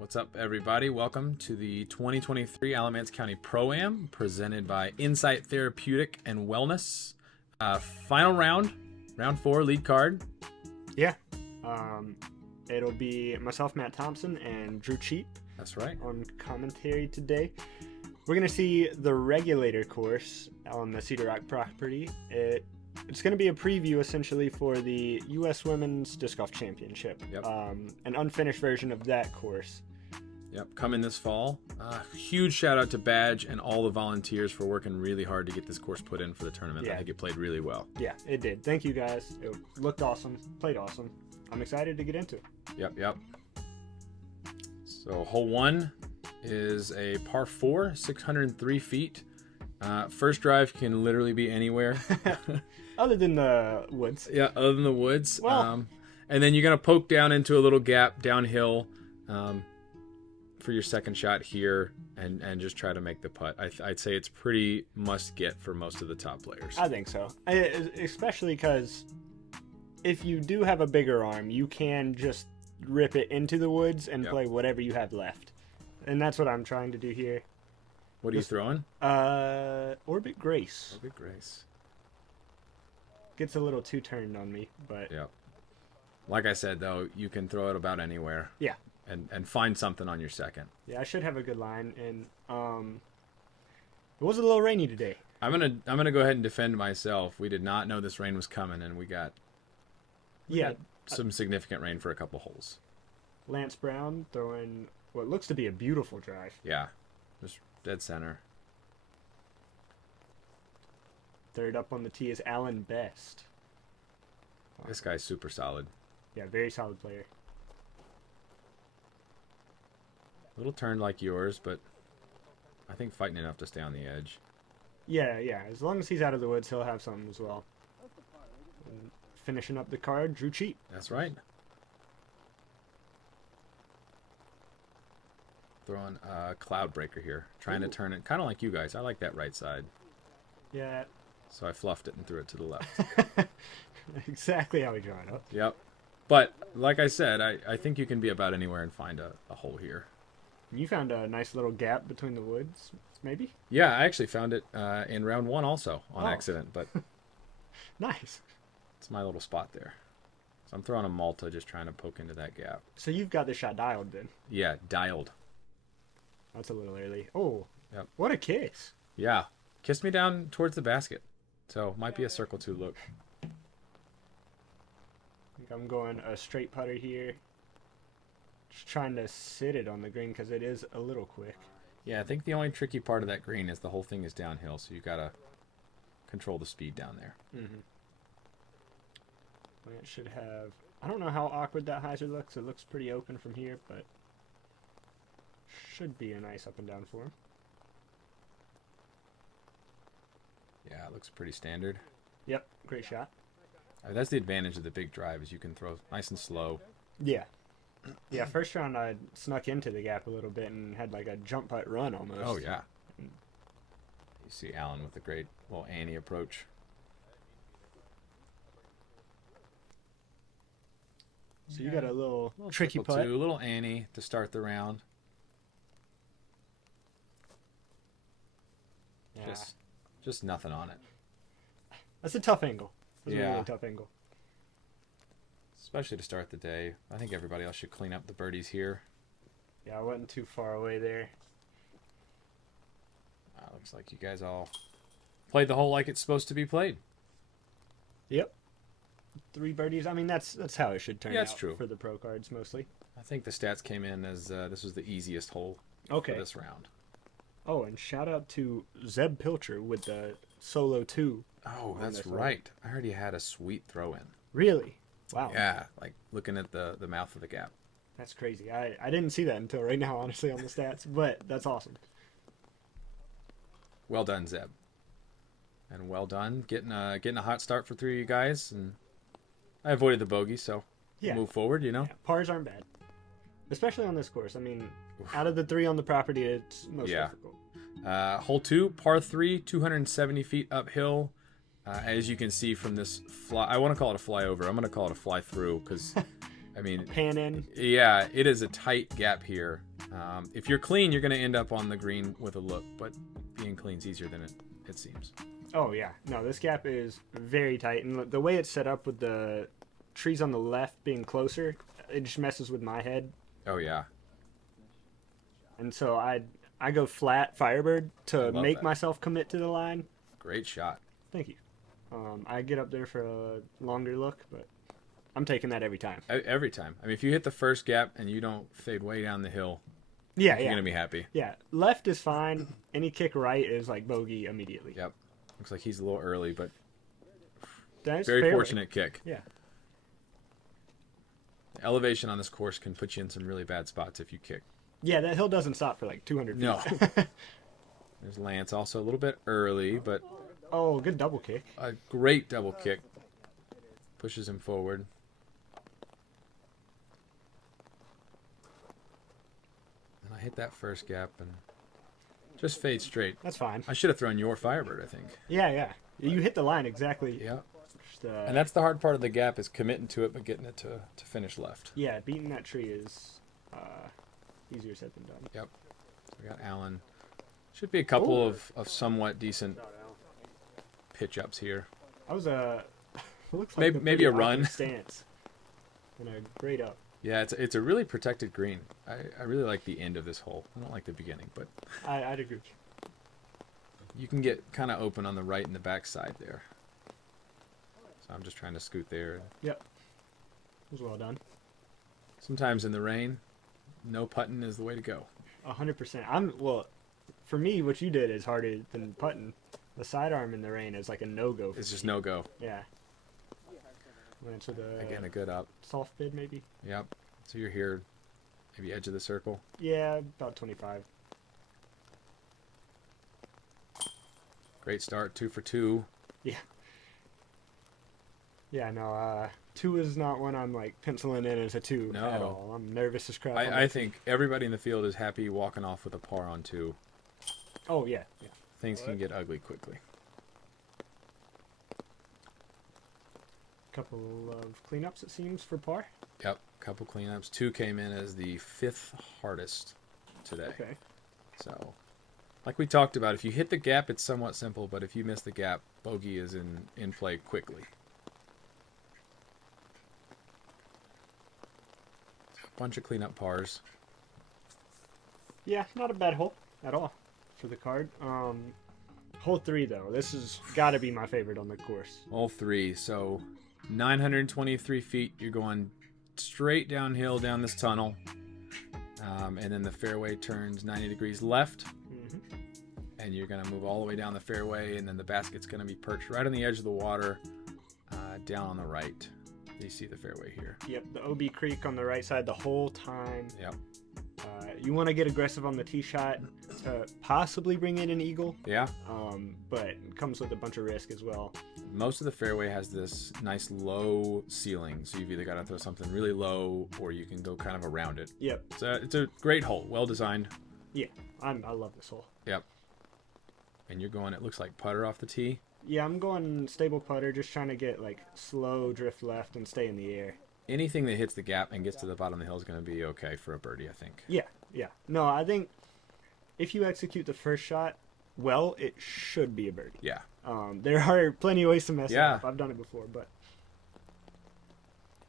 What's up, everybody? Welcome to the 2023 Alamance County Pro-Am presented by Insight Therapeutic and Wellness. Final round 4, lead card. Yeah. It'll be myself, Matt Thompson, and Drew Cheap. That's right. On commentary today. We're going to see the Regulator course on the Cedarock property. It's going to be a preview, essentially, for the U.S. Women's Disc Golf Championship. Yep. An unfinished version of that course. Yep, coming this fall. Huge shout out to Badge and all the volunteers for working really hard to get this course put in for the tournament. Yeah. I think it played really well. Yeah, it did. Thank you, guys. It looked awesome. Played awesome. I'm excited to get into it. Yep. So hole 1 is a par 4, 603 feet. First drive can literally be anywhere. Other than the woods. Yeah, other than the woods. Well, and then you're going to poke down into a little gap downhill for your second shot here and just try to make the putt. I'd say it's pretty must get for most of the top players. I think so. Especially because if you do have a bigger arm, you can just rip it into the woods and play whatever you have left. And that's what I'm trying to do here. What are you throwing? Orbit Grace. Orbit Grace. Gets a little too turned on me, but... Yeah. Like I said, though, you can throw it about anywhere. Yeah. And find something on your second. Yeah, I should have a good line. And it was a little rainy today. I'm gonna go ahead and defend myself. We did not know this rain was coming, and we got some significant rain for a couple holes. Lance Brown throwing what looks to be a beautiful drive. Yeah, just dead center. Third up on the tee is Alan Best. This guy's super solid. Yeah, very solid player. Little turn like yours, but I think fighting enough to stay on the edge. Yeah. As long as he's out of the woods, he'll have something as well. And finishing up the card, Drew Cheap. That's right. Throwing a cloud breaker here. Trying to turn it kind of like you guys. I like that right side. Yeah. So I fluffed it and threw it to the left. Exactly how we draw it up. Yep. But like I said, I think you can be about anywhere and find a hole here. You found a nice little gap between the woods, maybe? Yeah, I actually found it in round 1 also on accident, but nice. It's my little spot there. So I'm throwing a Malta, just trying to poke into that gap. So you've got the shot dialed then? Yeah, dialed. That's a little early. Oh, yep. What a kiss. Yeah, kissed me down towards the basket. So might be a circle 2 look. I think I'm going a straight putter here. Just trying to sit it on the green because it is a little quick. Yeah, I think the only tricky part of that green is the whole thing is downhill, so you got to control the speed down there. Mm-hmm. It should have... I don't know how awkward that hyzer looks. It looks pretty open from here, but should be a nice up and down for him. Yeah, it looks pretty standard. Yep, great shot. That's the advantage of the big drive, is you can throw nice and slow. Yeah. Yeah, first round I snuck into the gap a little bit and had like a jump putt run almost. Oh, yeah. You see Alan with a great little Annie approach. So you got a little tricky putt. A little Annie to start the round. Yeah. Just nothing on it. That's a tough angle. That's a really tough angle. Especially to start the day. I think everybody else should clean up the birdies here. Yeah, I wasn't too far away there. Looks like you guys all played the hole like it's supposed to be played. Yep. 3 birdies. I mean, that's how it should turn out true. For the pro cards mostly. I think the stats came in as this was the easiest hole for this round. Oh, and shout out to Zeb Pilcher with the solo 2. Oh, that's right. I heard he had a sweet throw in. Really? Wow. Yeah, like looking at the mouth of the gap. That's crazy. I didn't see that until right now, honestly, on the stats, but that's awesome. Well done, Zeb. And well done getting a hot start for 3 of you guys. And I avoided the bogey, so we'll move forward, you know? Yeah, pars aren't bad. Especially on this course. I mean, out of the 3 on the property, it's most difficult. Hole 2, par 3, 270 feet uphill. As you can see from this I want to call it a flyover. I'm going to call it a fly through because, I mean... Pan in. Yeah, it is a tight gap here. If you're clean, you're going to end up on the green with a look, but being clean's easier than it seems. Oh, yeah. No, this gap is very tight. And the way it's set up with the trees on the left being closer, it just messes with my head. Oh, yeah. And so I go flat Firebird to make that. myself commit to the line. Great shot. Thank you. I get up there for a longer look, but I'm taking that every time. Every time. I mean, if you hit the first gap and you don't fade way down the hill, Yeah, you're yeah. going to be happy. Yeah, left is fine. Any kick right is like bogey immediately. Yep. Looks like he's a little early, but That's very fairway. fortunate kick. Yeah. The elevation on this course can put you in some really bad spots if you kick. Yeah, that hill doesn't stop for like 200 feet. No. There's Lance also a little bit early, but Oh, good double kick. a great double kick. Pushes him forward. And I hit that first gap and just fade straight. That's fine. I should have thrown your Firebird, I think. Yeah, yeah. You hit the line exactly. Yeah. Just, And that's the hard part of the gap is committing to it, but getting it to finish left. yeah, beating that tree is easier said than done. Yep. So we got Allen. Should be a couple of somewhat decent pitch ups here. I was looks like Maybe a run. stance and a great up. Yeah, it's a really protected green. I really like the end of this hole. I don't like the beginning, but I'd agree. you can get kind of open on the right and the back side there. So I'm just trying to scoot there. Yep. It was well done. Sometimes in the rain, no putting is the way to go. 100%. For me, what you did is harder than putting. The sidearm in the rain is like a no-go. It's just no go. Yeah. Lance with Again, a a good up. soft bid maybe. Yep. So you're here, maybe edge of the circle. Yeah, about 25. Great start, 2 for 2. Yeah, no, 2 is not one I'm like penciling in as a 2 No. at all. I'm nervous as crap. I think everybody in the field is happy walking off with a par on 2. Oh, yeah. Yeah. Things can get ugly quickly. Couple of cleanups, it seems, for par. Yep, couple cleanups. 2 came in as the 5th hardest today. Okay. So, like we talked about, if you hit the gap, it's somewhat simple, but if you miss the gap, bogey is in play quickly. Bunch of cleanup pars. Yeah, not a bad hole at all for the card. Hole 3, though. This has got to be my favorite on the course. All 3. So, 923 feet. You're going straight downhill down this tunnel. And then the fairway turns 90 degrees left. Mm-hmm. And you're going to move all the way down the fairway. And then the basket's going to be perched right on the edge of the water, down on the right. You see the fairway here. Yep, the OB Creek on the right side the whole time. Yep. You want to get aggressive on the tee shot to possibly bring in an eagle, Yeah. but it comes with a bunch of risk as well. Most of the fairway has this nice low ceiling, so you've either got to throw something really low or you can go kind of around it. Yep. So it's a great hole, well designed. Yeah, I love this hole. Yep. And you're going, it looks like putter off the tee. Yeah, I'm going stable putter, just trying to get like slow drift left and stay in the air. Anything that hits the gap and gets to the bottom of the hill is going to be okay for a birdie, I think. Yeah, yeah. No, I think if you execute the first shot well, it should be a birdie. Yeah. There are plenty of ways to mess it Yeah. up. I've done it before, but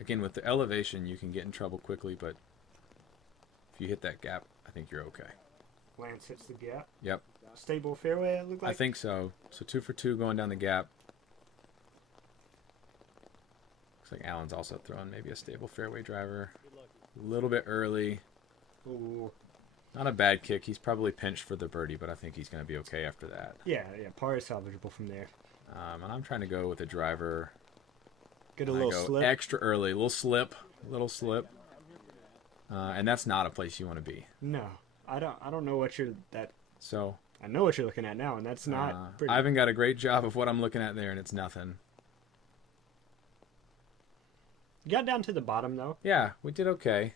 Again, with the elevation, you can get in trouble quickly, but if you hit that gap, I think you're okay. Lance hits the gap. Yep. Stable fairway, it looked like. I think so. So 2 for 2 going down the gap. Looks like Allen's also throwing maybe a stable fairway driver. A little bit early. Ooh. Not a bad kick. He's probably pinched for the birdie, but I think he's going to be okay after that. Yeah, par is salvageable from there. And I'm trying to go with a driver. Get a I little go slip. extra early. Little slip. And that's not a place you want to be. No, I don't know what you're that. So I know what you're looking at now, and that's not pretty. Ivan got a great job of what I'm looking at there, and it's nothing. You got down to the bottom though. Yeah, we did okay.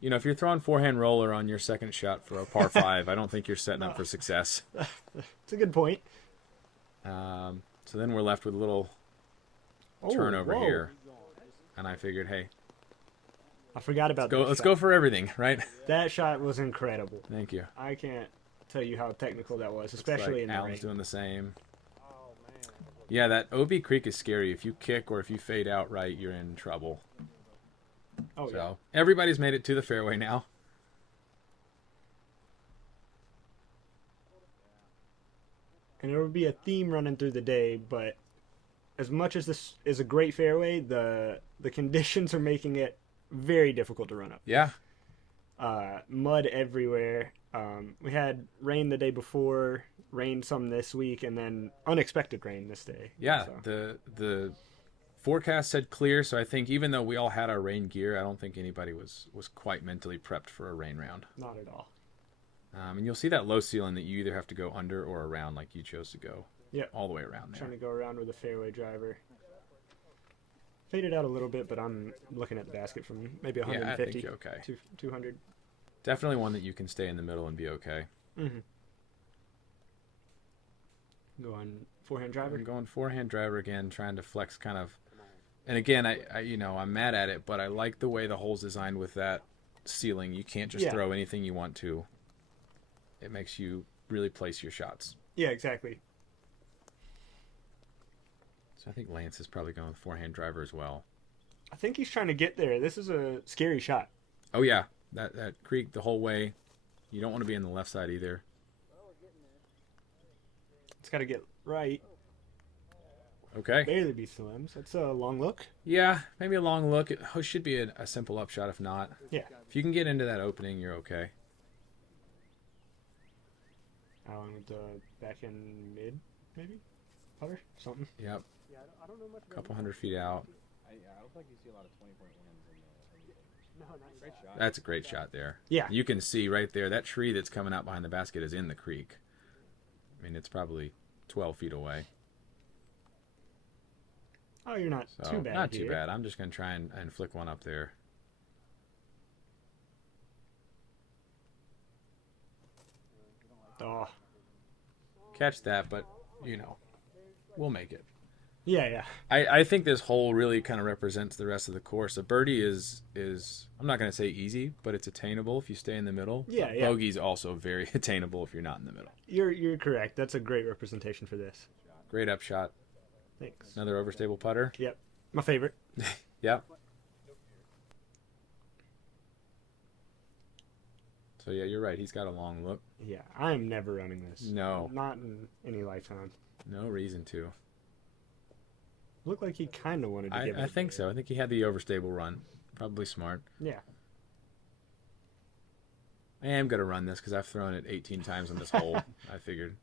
You know, if you're throwing forehand roller on your second shot for a par 5, I don't think you're setting up for success. It's a good point. So then we're left with a little Oh, turnover whoa. here. And I figured, hey, I forgot about that. Let's go for everything, right? That shot was incredible. Thank you. I can't tell you how technical that was, especially in the Alan's rain. doing the same. Yeah, that OB Creek is scary. If you kick or if you fade out right, you're in trouble. Oh, yeah. So everybody's made it to the fairway now. And there will be a theme running through the day, but as much as this is a great fairway, the conditions are making it very difficult to run up. Yeah. Mud everywhere. We had rain the day before, rain some this week, and then unexpected rain this day. Yeah, So. the forecast said clear, so I think even though we all had our rain gear, I don't think anybody was quite mentally prepped for a rain round. Not at all. And you'll see that low ceiling that you either have to go under or around, like you chose to go. Yep. All the way around there. Trying to go around with a fairway driver. Faded out a little bit, but I'm looking at the basket from maybe 150 Yeah, I think you're okay. to 200. Definitely one that you can stay in the middle and be okay. Mm-hmm. Going forehand driver. I'm going forehand driver again, trying to flex kind of. And again, I I'm mad at it, but I like the way the hole's designed with that ceiling. You can't just throw anything you want to. It makes you really place your shots. Yeah, exactly. So I think Lance is probably going with forehand driver as well. I think he's trying to get there. This is a scary shot. Oh yeah, that creek the whole way. You don't want to be on the left side either. It's got to get right. Okay. Barely beats the limbs. That's a long look. Yeah, maybe a long look. It should be a simple upshot if not. Yeah. If you can get into that opening, you're okay. Alan with the back in mid, maybe? Putter? Something. Yep. Yeah, I don't know much A couple 100 feet out. I don't think you see a lot of 20-point wins in the No, not great shot. That's a great shot there. Yeah. You can see right there, that tree that's coming out behind the basket is in the creek. I mean, it's probably 12 feet away. Oh, you're not So too bad. not here. too bad. I'm just going to try and flick one up there. Oh. Catch that, but, we'll make it. Yeah, yeah. I think this hole really kind of represents the rest of the course. A birdie is I'm not going to say easy, but it's attainable if you stay in the middle. Yeah, But yeah. Bogey's also very attainable if you're not in the middle. You're correct. That's a great representation for this. Great upshot. Thanks. Another overstable putter. Yep. My favorite. Yep. So yeah, you're right. He's got a long look. Yeah, I am never running this. No. Not in any lifetime. No reason to. Looked like he kind of wanted to give it. I think so. I think he had the overstable run. Probably smart. Yeah. I am going to run this because I've thrown it 18 times on this hole. I figured.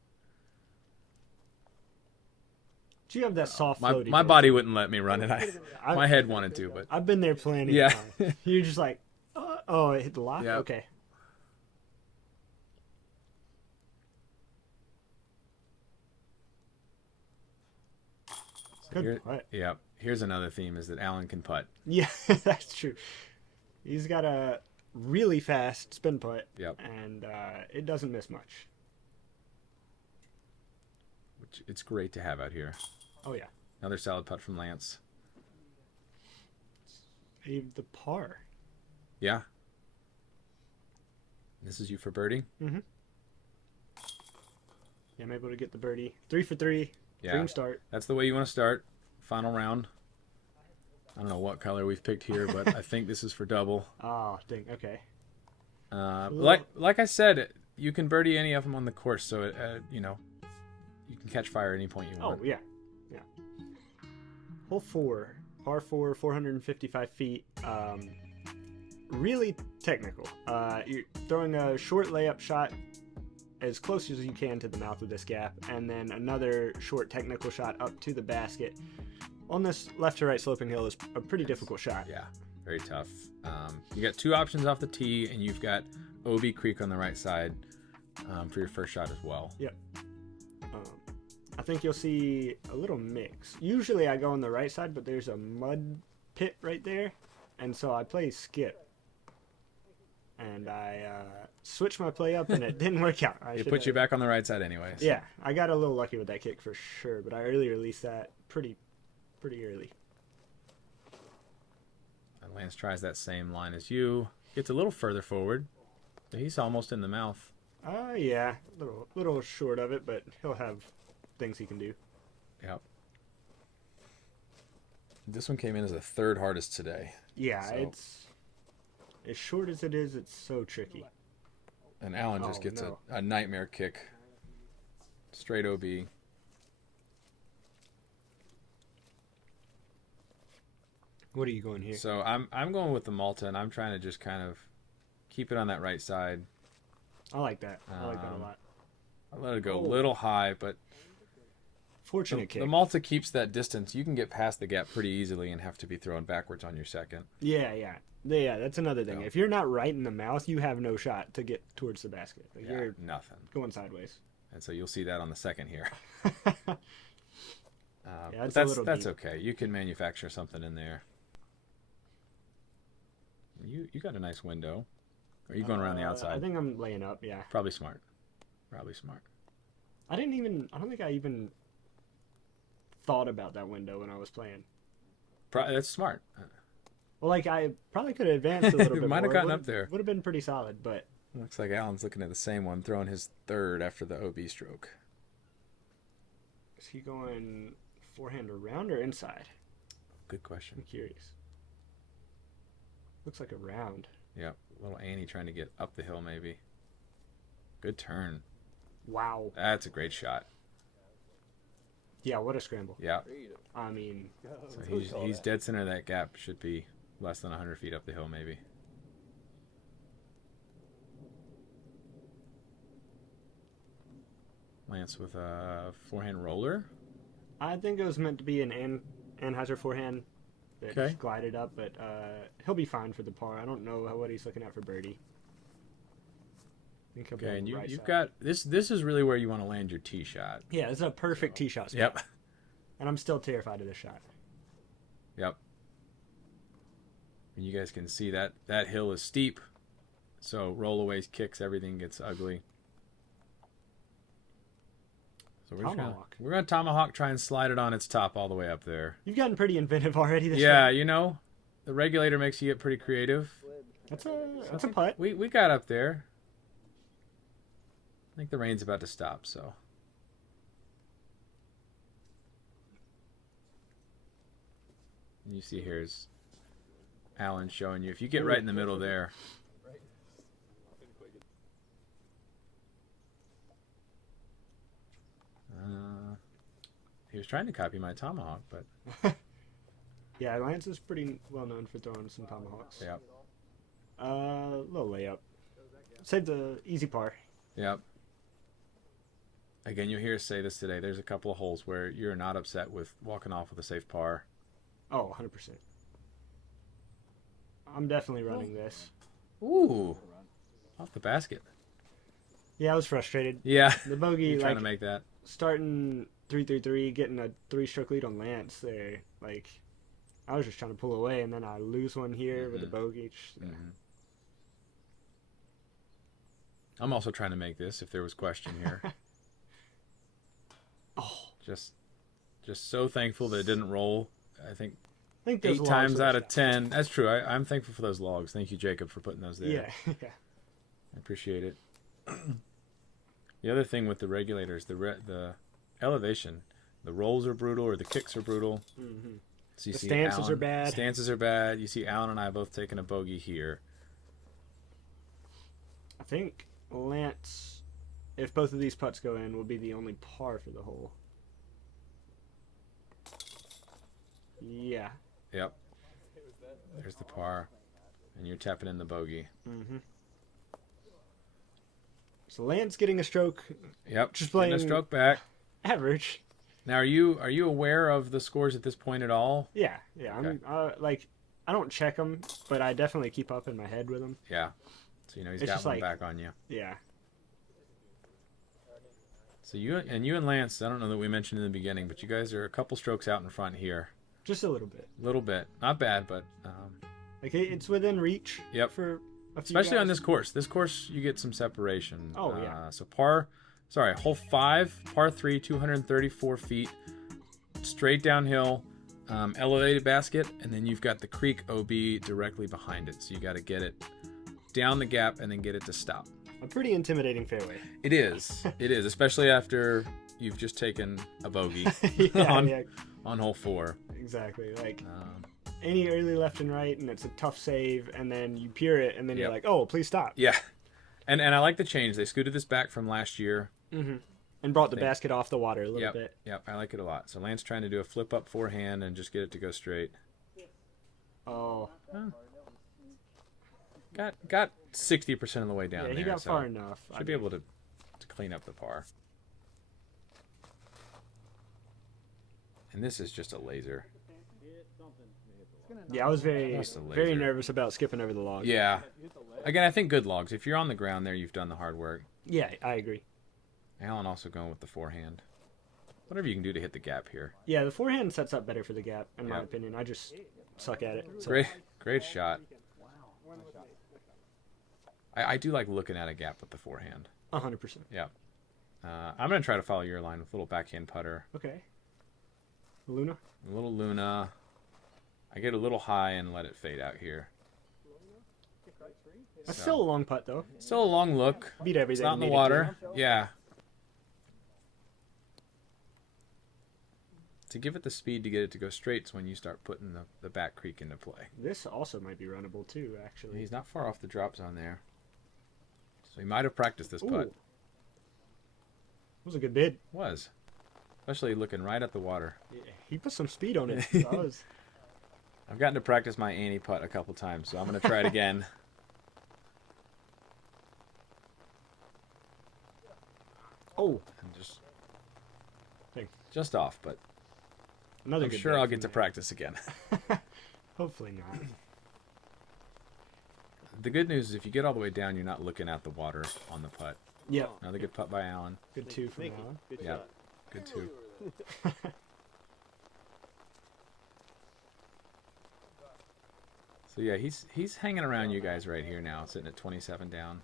Do you have that soft My floaty? body wouldn't let me run it. My head wanted to, but I've been there plenty Yeah. of times. You're just like, oh, it hit the lock? Yep. Okay. Good putt. yeah. Here's another theme: is that Alan can putt. Yeah, that's true. He's got a really fast spin putt, Yep. and it doesn't miss much. Which it's great to have out here. Oh, yeah. Another solid putt from Lance. Saved the par. Yeah. This is you for birdie. Mm-hmm. Yeah, I'm able to get the birdie. 3 for 3. Yeah. Dream start. That's the way you want to start. Final round. I don't know what color we've picked here, but I think this is for double. Oh, dang. Okay. Like I said, you can birdie any of them on the course, so you can catch fire at any point you want. Oh, yeah. Yeah. Hole 4. Par 4, 455 feet. Really technical. You're throwing a short layup shot as close as you can to the mouth of this gap, and then another short technical shot up to the basket. On this left to right sloping hill is a pretty difficult shot. Yeah, very tough. You got two options off the tee, and you've got OB Creek on the right side for your first shot as well. Yep. I think you'll see a little mix. Usually I go on the right side, but there's a mud pit right there, and so I play skip. And I switched my play up, and it didn't work out. It put you back on the right side anyways. Yeah, I got a little lucky with that kick for sure, but I early released that pretty early. And Lance tries that same line as you. Gets a little further forward. He's almost in the mouth. Yeah, little short of it, but he'll have things he can do. Yep. This one came in as the third hardest today. Yeah, So- it's as short as it is. It's so tricky. And Alan just Oh, gets no. a nightmare kick. Straight OB. What are you going here? So I'm going with the Malta, and I'm trying to just kind of keep it on that right side. I like that. I like that a lot. I let it go Oh. a little high, but Fortunate kick. the Malta keeps that distance. You can get past the gap pretty easily and have to be thrown backwards on your second. Yeah. That's another thing. Yeah. If you're not right in the mouth, you have no shot to get towards the basket. Like Yeah, you're nothing. going sideways. And so you'll see that on the second here. Yeah, But it's a little that's deep. okay. You can manufacture something in there. You got a nice window. Are you going around the outside? I think I'm laying up. Yeah. Probably smart. Probably smart. I don't think I even thought about that window when I was playing. That's smart. Well, like I probably could have advanced a little bit. Might have more. gotten up there. Would have been pretty solid, but Looks like Alan's looking at the same one, throwing his third after the OB stroke. is he going forehand around or inside? Good I'm question. curious. Looks like a round. Yep. Little Annie trying to get up the hill, maybe. Good turn. Wow. That's a great shot. Yeah, what a scramble. Yeah. I mean, So he's dead center of that gap. Should be less than 100 feet up the hill, maybe. Lance with a forehand roller. I think it was meant to be an Anheuser forehand that Okay. just glided up, but he'll be fine for the par. I don't know what he's looking at for birdie. I think he'll be Okay, on and the right you've side. got this. This is really where you want to land your tee shot. Yeah, it's a perfect tee shot spot. Yep. And I'm still terrified of this shot. Yep. And you guys can see that hill is steep, so rollaways, kicks, everything gets ugly. So Tomahawk. we're gonna tomahawk, try and slide it on its top all the way up there. You've gotten pretty inventive already this Yeah, year. you know, the regulator makes you get pretty creative. That's a putt. We got up there. I think the rain's about to stop, so. And you see here's Alan showing you. If you get right in the middle there. He was trying to copy my tomahawk, but Yeah, Lance is pretty well known for throwing some tomahawks. yep, Little layup. Save the easy par. yep. Again, you'll hear us say this today. There's a couple of holes where you're not upset with walking off with a safe par. Oh, 100%. I'm definitely running this. Ooh, off the basket. Yeah, I was frustrated. Yeah, The bogey, you're trying like, to make that. starting 3-3-3, getting a 3-stroke lead on Lance there. Like, I was just trying to pull away, and then I lose one here with the bogey. Mhm. I'm also trying to make this. If there was question here, Oh, just so thankful that it didn't roll. I think I think those 8 logs times were out of just- 10. That's true. I'm thankful for those logs. Thank you, Jacob, for putting those there. Yeah, yeah. I appreciate it. The other thing with the regulators, the elevation, the rolls are brutal or the kicks are brutal. hmm So you The see stances are bad. Stances are bad. You see Alan and I both taking a bogey here. I think Lance, if both of these putts go in, will be the only par for the hole. Yeah. Yep. There's the par, and you're tapping in the bogey. hmm So Lance getting a stroke, Yep. Just Getting a playing- stroke back. average. Now, are you aware of the scores at this point at all? Yeah, yeah. Okay. I'm like, I don't check them, but I definitely keep up in my head with them. Yeah. So you know he's It's got just one like- back on you. Yeah. So you and Lance, I don't know that we mentioned in the beginning, but you guys are a couple strokes out in front here. Just a little bit. A little bit, not bad, but Like it's within reach. Yep. For a few especially on guys. this course. This course you get some separation. Oh, yeah. So hole 5, par 3, 234 feet, straight downhill. elevated basket, and then you've got the creek OB directly behind it. So you got to get it down the gap and then get it to stop. A pretty intimidating fairway. It is. It is, especially after you've just taken a bogey on hole 4. Exactly. Like any early left and right, and it's a tough save, and then you pure it, and then you're like, oh, please stop. Yeah. And I like the change. They scooted this back from last year. Mm-hmm. And brought the basket off the water a little bit. Yep, I like it a lot. So Lance trying to do a flip up forehand and just get it to go straight. Oh. Got 60% of the way down there. Yeah, he got far enough. Should be able to clean up the par. And this is just a laser. Yeah, I was very nervous about skipping over the log. Yeah. Again, I think good logs. If you're on the ground there, you've done the hard work. Yeah, I agree. Alan also going with the forehand. Whatever you can do to hit the gap here. Yeah, the forehand sets up better for the gap, in my opinion. I just suck at it. So. Great shot. I do like looking at a gap with the forehand. 100%. Yeah. I'm going to try to follow your line with a little backhand putter. Okay. Luna? A little Luna. I get a little high and let it fade out here. That's still a long putt, though. Still a long look. Beat everything. It's not in the water. Yeah. To give it the speed to get it to go straight is when you start putting the back creek into play. This also might be runnable, too, actually. He's not far off the drop zone there. So he might have practiced this putt. It was a good bid. Was. Especially looking right at the water. Yeah, he put some speed on it. I've gotten to practice my Annie putt a couple times, so I'm going to try it again. Oh. And just off, but I'm sure I'll get to practice again. Hopefully not. The good news is if you get all the way down, you're not looking at the water on the putt. Yeah. Another good putt by Alan. Good 2 from Alan. Yeah, good 2. So yeah, he's hanging around you guys right here now, sitting at 27 down.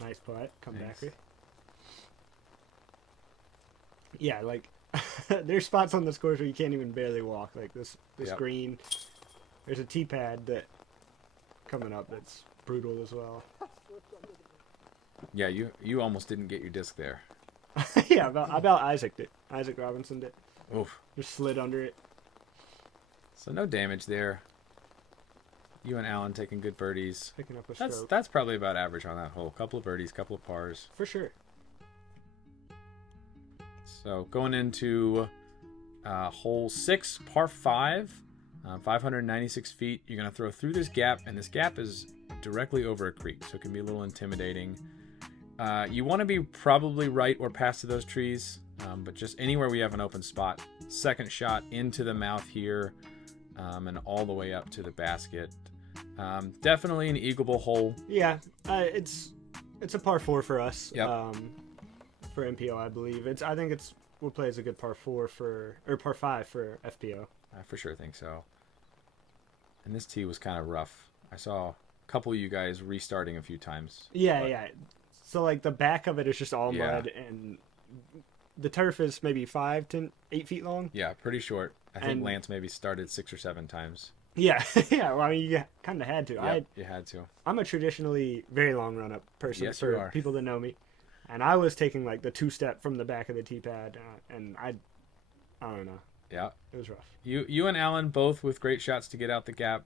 Nice putt. Come back here. Yeah, like there's spots on this course where you can't even barely walk. Like this green. There's a tee pad that coming up that's brutal as well. Yeah, you almost didn't get your disc there. Yeah, about Isaac did. Isaac Robinson did. Oof. Just slid under it. So no damage there. You and Alan taking good birdies. Picking up a stroke. That's probably about average on that hole. Couple of birdies, couple of pars. For sure. So going into hole 6, par 5, 596 feet. You're going to throw through this gap, and this gap is directly over a creek, so it can be a little intimidating. You want to be probably right or past to those trees, but just anywhere we have an open spot. Second shot into the mouth here, and all the way up to the basket. Definitely an eagleable hole. Yeah, it's a par 4 for us. Yep. For MPO, I believe I think we'll play as a good par 4 or par 5 for FPO. I for sure think so. And this tee was kind of rough. I saw a couple of you guys restarting a few times. Yeah. So like the back of it is just all mud, and the turf is maybe 8 feet long. Yeah, pretty short. I think Lance maybe started 6 or 7 times. Yeah, yeah. Well, I mean, you kind of had to. Yep, you had to. I'm a traditionally very long run-up person. Yes, for you are. People that know me, and I was taking like the 2-step from the back of the tee pad, and I don't know. Yeah, it was rough. You and Alan both with great shots to get out the gap.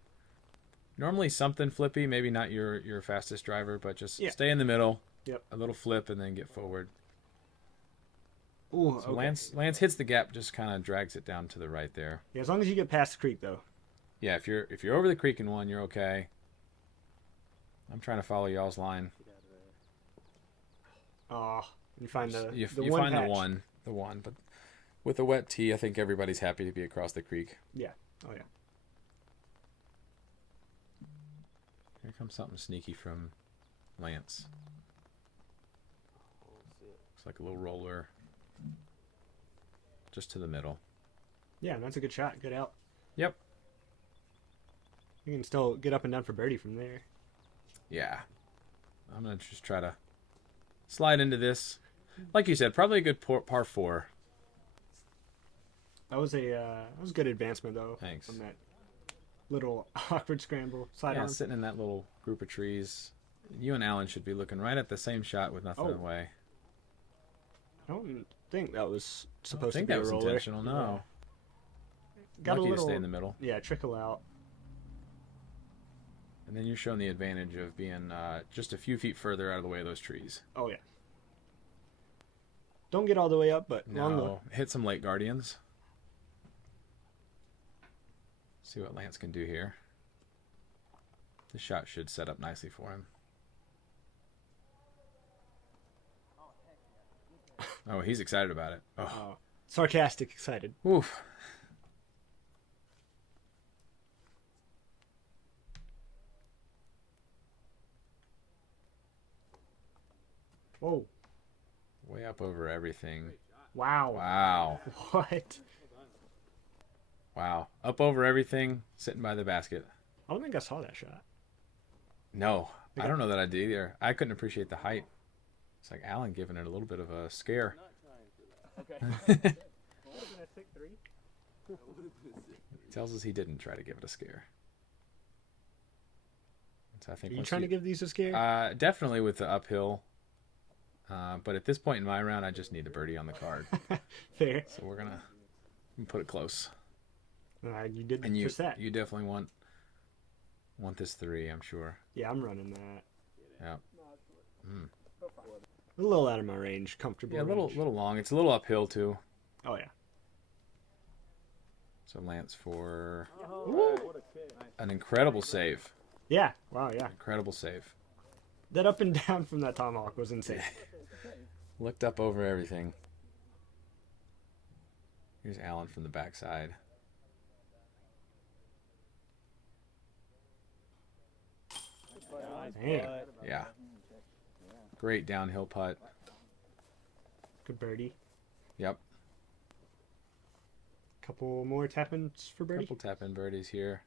Normally something flippy, maybe not your fastest driver, but just stay in the middle. Yep. A little flip and then get forward. Ooh, so okay. Lance hits the gap, just kind of drags it down to the right there. Yeah, as long as you get past the creek, though. Yeah, if you're over the creek in one, you're okay. I'm trying to follow y'all's line. Oh, you find the one, but with a wet tee, I think everybody's happy to be across the creek. Yeah. Oh yeah. Here comes something sneaky from Lance. Looks like a little roller. Just to the middle. Yeah, that's a good shot. Good out. Yep. You can still get up and down for birdie from there. Yeah. I'm going to just try to slide into this. Like you said, probably a good par 4. That was good advancement though. Thanks. On that little awkward scramble slide Yeah, arm. sitting in that little group of trees. You and Alan should be looking right at the same shot with nothing Oh. away. I don't think that was I don't supposed think to be that a was roller. intentional. No. Got Lucky a little to stay in the middle. Yeah, trickle out. And then you're showing the advantage of being just a few feet further out of the way of those trees. Oh yeah. Don't get all the way up, but long No, though. hit some late guardians. See what Lance can do here. The shot should set up nicely for him. Oh, he's excited about it. Oh, Oh, sarcastic, excited. oof. Whoa! Way up over everything. Wow! Wow. What? Wow. Up over everything, sitting by the basket. I don't think I saw that shot. No, I don't know that I did either. I couldn't appreciate the height. It's like Alan giving it a little bit of a scare. Okay. Tells us he didn't try to give it a scare. So I think Are you once trying to give these a scare? definitely with the uphill. But at this point in my round, I just need the birdie on the card. Fair. So we're gonna put it close. You did And you just that. you definitely want this 3, I'm sure. Yeah, I'm running that. Yeah. A little out of my range, comfortable. Yeah, a range. little long. It's a little uphill too. Oh yeah. So Lance for an incredible save. Yeah. Wow. Yeah. Incredible save. That up and down from that tomahawk was insane. Looked up over everything. Here's Alan from the backside. Damn. Yeah. Great downhill putt. Good birdie. Yep. Couple more tap-ins for birdie. Couple tap-in birdies here.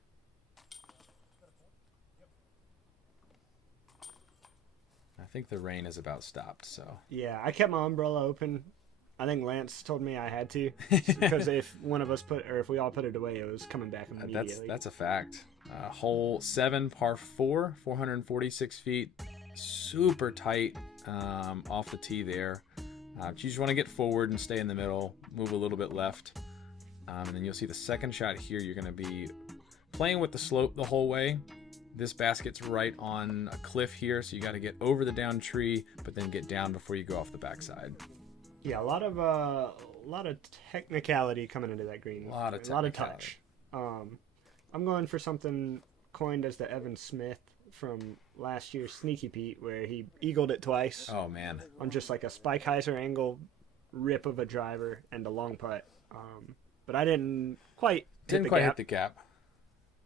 I think the rain is about stopped, so. Yeah, I kept my umbrella open. I think Lance told me I had to because if one of us if we all put it away, it was coming back immediately. That's a fact. Hole 7, par 4, 446 feet. Super tight off the tee there. You just want to get forward and stay in the middle, move a little bit left. And then you'll see the second shot here. You're going to be playing with the slope the whole way. This basket's right on a cliff here, so you got to get over the down tree, but then get down before you go off the backside. Yeah, a lot of technicality coming into that green. A lot of touch. I'm going for something coined as the Evan Smith from last year's Sneaky Pete, where he eagled it twice Oh, man. on just like a Spikeheiser angle rip of a driver and a long putt. But I didn't quite Didn't hit quite the hit gap. the gap.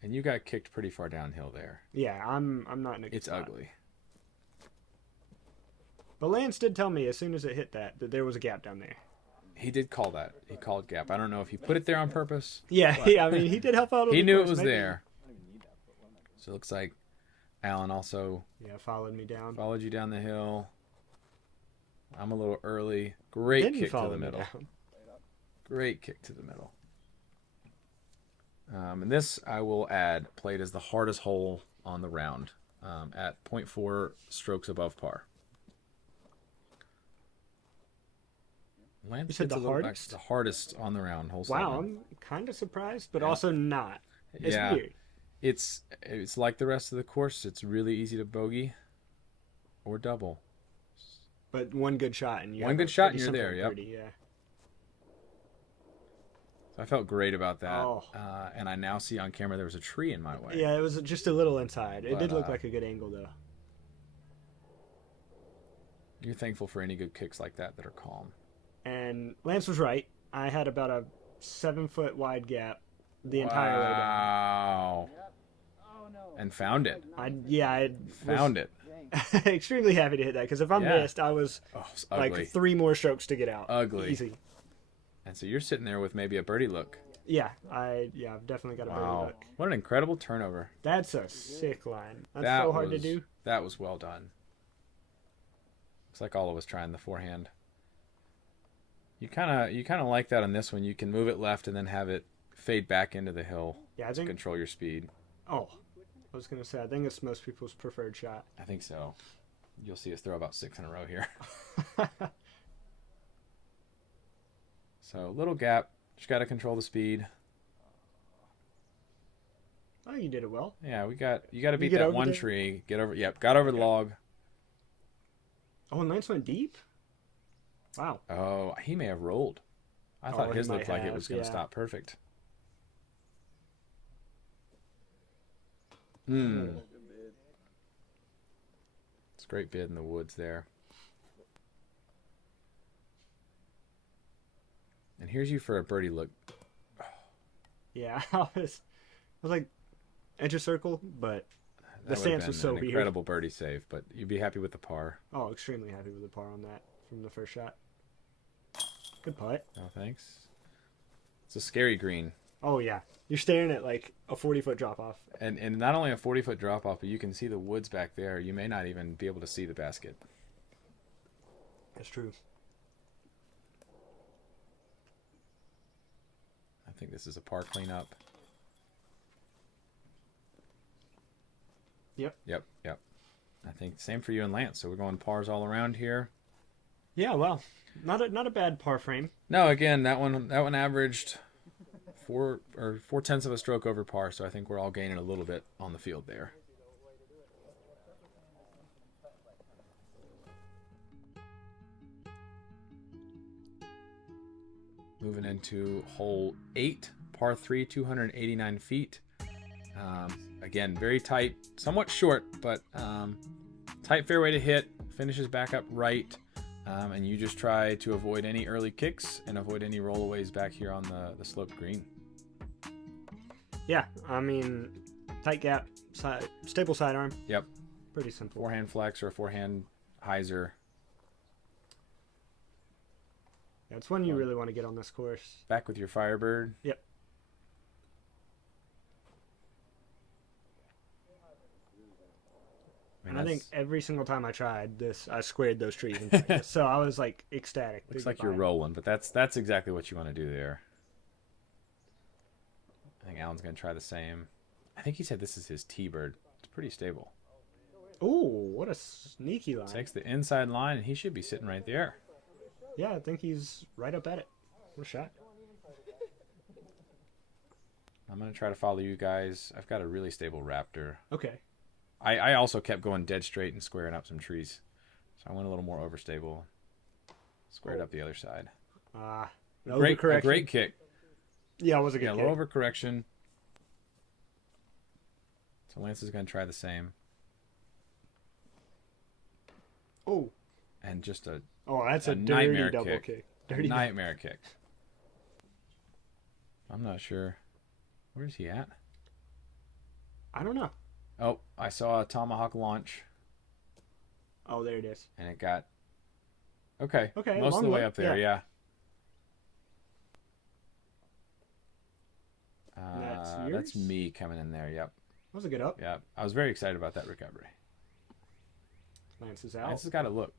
And you got kicked pretty far downhill there. Yeah, I'm not in a good It's spot. ugly. But Lance did tell me as soon as it hit that there was a gap down there. He did call that. He called gap. I don't know if he put it there on purpose. Yeah, yeah. I mean, he did help out. He the knew it course, was maybe. there. So it looks like Alan also Yeah, followed me down. followed you down the hill. I'm a little early. Great Then he kick to followed the me middle. down. Great kick to the middle. And this, I will add, played as the hardest hole on the round at 0.4 strokes above par. Lance You said gets a the little hardest? The hardest on the round, hole Wow, 7. I'm kind of surprised, but Yeah. also not. It's Yeah. weird. It's like the rest of the course. It's really easy to bogey or double. But one good shot and you One have good a shot pretty and you're there, simple yep. birdie, yeah. So I felt great about that. Oh. And I now see on camera there was a tree in my way. Yeah, it was just a little inside. It But, did look like a good angle though. You're thankful for any good kicks like that are calm. And Lance was right. I had about a 7-foot wide gap the entire way down. Wow. Oh no. And found it. I Found it. extremely happy to hit that because if I Yeah. missed, I was Oh, it's ugly. like 3 more strokes to get out. Ugly. Easy. And so you're sitting there with maybe a birdie look. Yeah, I've definitely got a birdie Wow. look. What an incredible turnover. That's a sick line. That's That so hard was, to do. That was well done. Looks like all of us trying the forehand. You kind of like that on this one. You can move it left and then have it fade back into the hill Yeah, I to think. control your speed. Oh, I was gonna say I think it's most people's preferred shot. I think so. You'll see us throw about 6 in a row here. So little gap. Just got to control the speed. Oh, you did it well. Yeah, you got to beat get that over one there? tree. Get over. Yep, got over the log. Oh, and Lance went deep. Wow. Oh, he may have rolled. I Oh, thought he his might looked like it have, was going to yeah. stop perfect. It's a great bid in the woods there. And here's you for a birdie look. Yeah, I was like edge of circle, but That the would have stance was been so an weird. incredible birdie save, but you'd be happy with the par. Oh, extremely happy with the par on that from the first shot. Good putt. Oh, thanks. It's a scary green. Oh yeah, you're staring at like a 40-foot drop off. And not only a 40-foot drop off, but you can see the woods back there. You may not even be able to see the basket. That's true. I think this is a par cleanup. Yep. Yep. I think same for you and Lance. So we're going pars all around here. Yeah, well, not a bad par frame. No, again, that one averaged 4/10 of a stroke over par. So I think we're all gaining a little bit on the field there. Moving into hole 8, par 3, 289 feet. Again, very tight, somewhat short, but tight fairway to hit. Finishes back up right, and you just try to avoid any early kicks and avoid any rollaways back here on the sloped green. Yeah, I mean, tight gap, stable sidearm. Yep. Pretty simple. Forehand flex or a forehand hyzer. That's one you really want to get on this course. Back with your Firebird. Yep. And I think every single time I tried this, I squared those trees in practice. So I was like ecstatic. Looks like you're rolling, but that's exactly what you want to do there. I think Alan's going to try the same. I think he said this is his T-Bird. It's pretty stable. Ooh, what a sneaky line. Takes the inside line, and he should be sitting right there. Yeah, I think he's right up at it. What a shot. I'm going to try to follow you guys. I've got a really stable Raptor. Okay. I also kept going dead straight and squaring up some trees. So I went a little more overstable. Squared up the other side. An A overcorrection. great kick. Yeah, it was a good Yeah, a kick. little overcorrection. So Lance is going to try the same. Oh. And just a That's a dirty nightmare double kick. kick. A Dirty nightmare kick. I'm not sure. Where's he at? I don't know. Oh, I saw a tomahawk launch, Oh, there it is. and it got... Okay, Okay, most of the long way way, up there, yeah. That's That's yours? me coming in there, yep. That was a good up. Yeah, I was very excited about that recovery. Lance is out. Lance has got to look.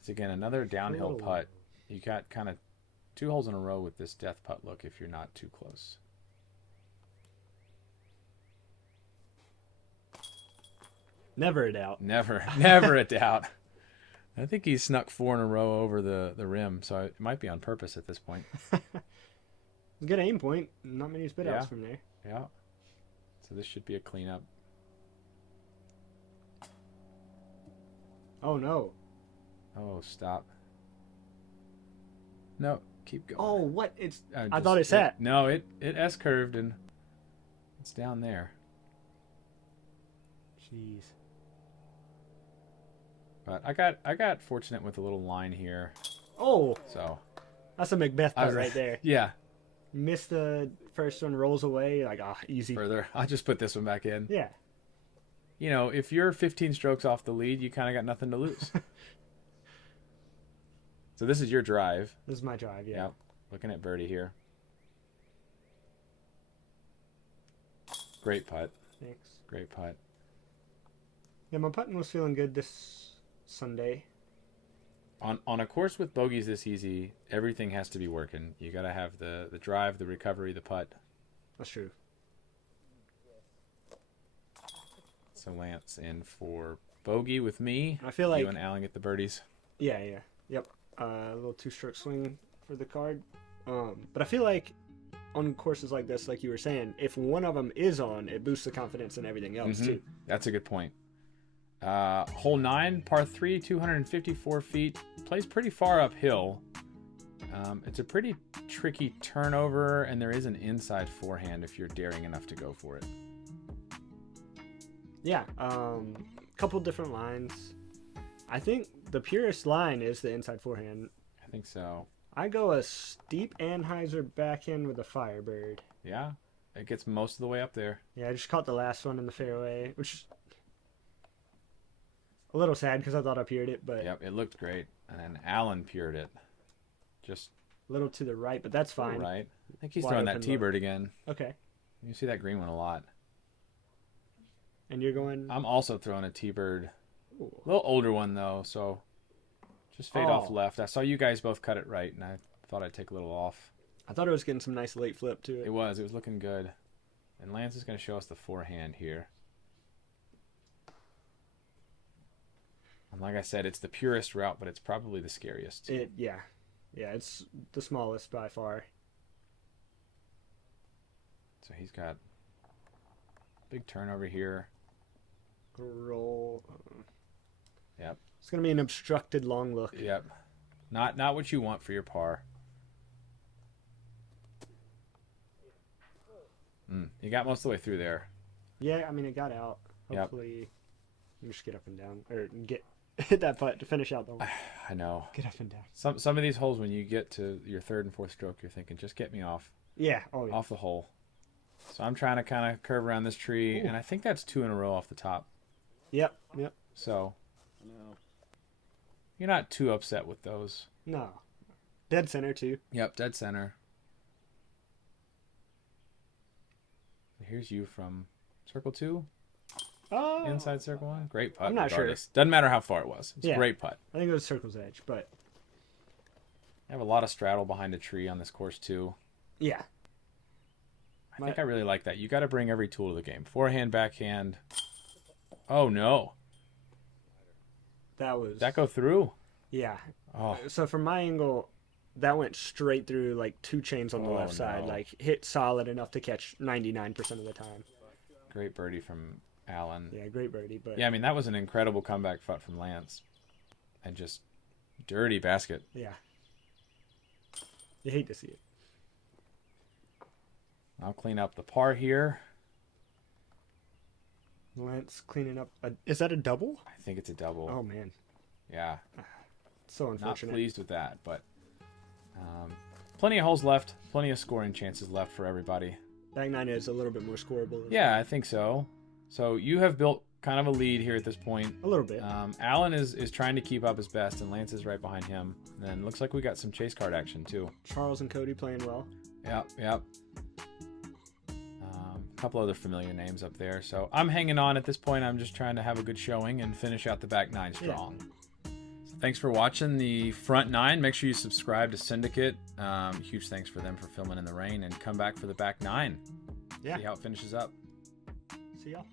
It's again another downhill Oh. putt. You got kind of 2 holes in a row with this death putt look if you're not too close. Never a doubt. Never a doubt. I think he snuck 4 in a row over the rim, so it might be on purpose at this point. Good aim point. Not many spit outs Yeah. from there. Yeah. So this should be a cleanup. Oh, no. Oh, stop. No, keep going. Oh, what? It's. I Just- thought it sat. No, it S-curved and it's down there. Jeez. But I got fortunate with a little line here. Oh, So that's a Macbeth I putt was right there. Yeah, Missed the first one, rolls away. Like, easy. further. I'll just put this one back in. Yeah. You know, if you're 15 strokes off the lead, you kind of got nothing to lose. So this is your drive. This is my drive, yeah. Yep. Looking at birdie here. Great putt. Thanks. Great putt. Yeah, my putting was feeling good this Sunday. On a course with bogeys this easy, everything has to be working. You got to have the drive, the recovery, the putt. That's true. So Lance in for bogey with me. I feel like you and Alan get the birdies. Yeah. Yep. A little two-stroke swing for the card. But I feel like on courses like this, like you were saying, if one of them is on, it boosts the confidence in everything else too. That's a good point. Hole 9, par 3, 254 feet. Plays pretty far uphill. It's a pretty tricky turnover, and there is an inside forehand if you're daring enough to go for it. Yeah. Couple different lines. I think the purest line is the inside forehand. I think so. I go a steep Anheuser backhand with a Firebird. Yeah, it gets most of the way up there. Yeah, I just caught the last one in the fairway, which is a little sad because I thought I piered it, but Yep, it looked great. And then Alan piered it. Just a little to the right, but that's fine. right. I think he's Wide throwing that open T-bird again. Okay. You see that green one a lot. And you're going... I'm also throwing a T-bird. Ooh. A little older one, though, so just fade off Oh. left. I saw you guys both cut it right, and I thought I'd take a little off. I thought it was getting some nice late flip to it. It was looking good. And Lance is going to show us the forehand here. And like I said, it's the purest route, but it's probably the scariest. Yeah, it's the smallest by far. So he's got big turnover here. Roll. Yep. It's gonna be an obstructed long look. Yep. Not what you want for your par. You got most of the way through there. Yeah, I mean it got out. Yep. Hopefully, you just get up and down or get hit that putt to finish out the hole. I know. Get up and down. Some of these holes, when you get to your third and fourth stroke, you're thinking, just get me off Yeah. Oh yeah. the hole. So I'm trying to kind of curve around this tree, and I think that's 2 in a row off the top. Yep. So No. you're not too upset with those. No. Dead center too. Yep, dead center. Here's you from circle 2, Oh. inside circle 1. Great putt. I'm not sure. regardless. Doesn't matter how far it was. It's a Yeah. great putt. I think it was circle's edge, but I have a lot of straddle behind a tree on this course too. yeah. I think I really like that. You got to bring every tool to the game. Forehand, backhand. Oh no! That was. Did that go through? Yeah. Oh, So from my angle, that went straight through like 2 chains on the Oh, left side. no. Like hit solid enough to catch 99% of the time. great birdie from Alan. Yeah, great birdie. But Yeah, I mean that was an incredible comeback putt from Lance, and just dirty basket. yeah. You hate to see it. I'll clean up the par here. Lance cleaning up. Is that a double? I think it's a double. Oh man, Yeah, so not unfortunate. pleased with that, but plenty of holes left, plenty of scoring chances left for everybody. Back nine is a little bit more scoreable. Yeah, I think so. So you have built kind of a lead here at this point. A little bit. Alan is trying to keep up his best, and Lance is right behind him. And then looks like we got some chase card action too. Charles and Cody playing well. Yep. A couple other familiar names up there. So I'm hanging on at this point. I'm just trying to have a good showing and finish out the back nine strong. So thanks for watching the front nine. Make sure you subscribe to Syndicate. Huge thanks for them for filming in the rain, and come back for the back nine. Yeah. See how it finishes up. See y'all.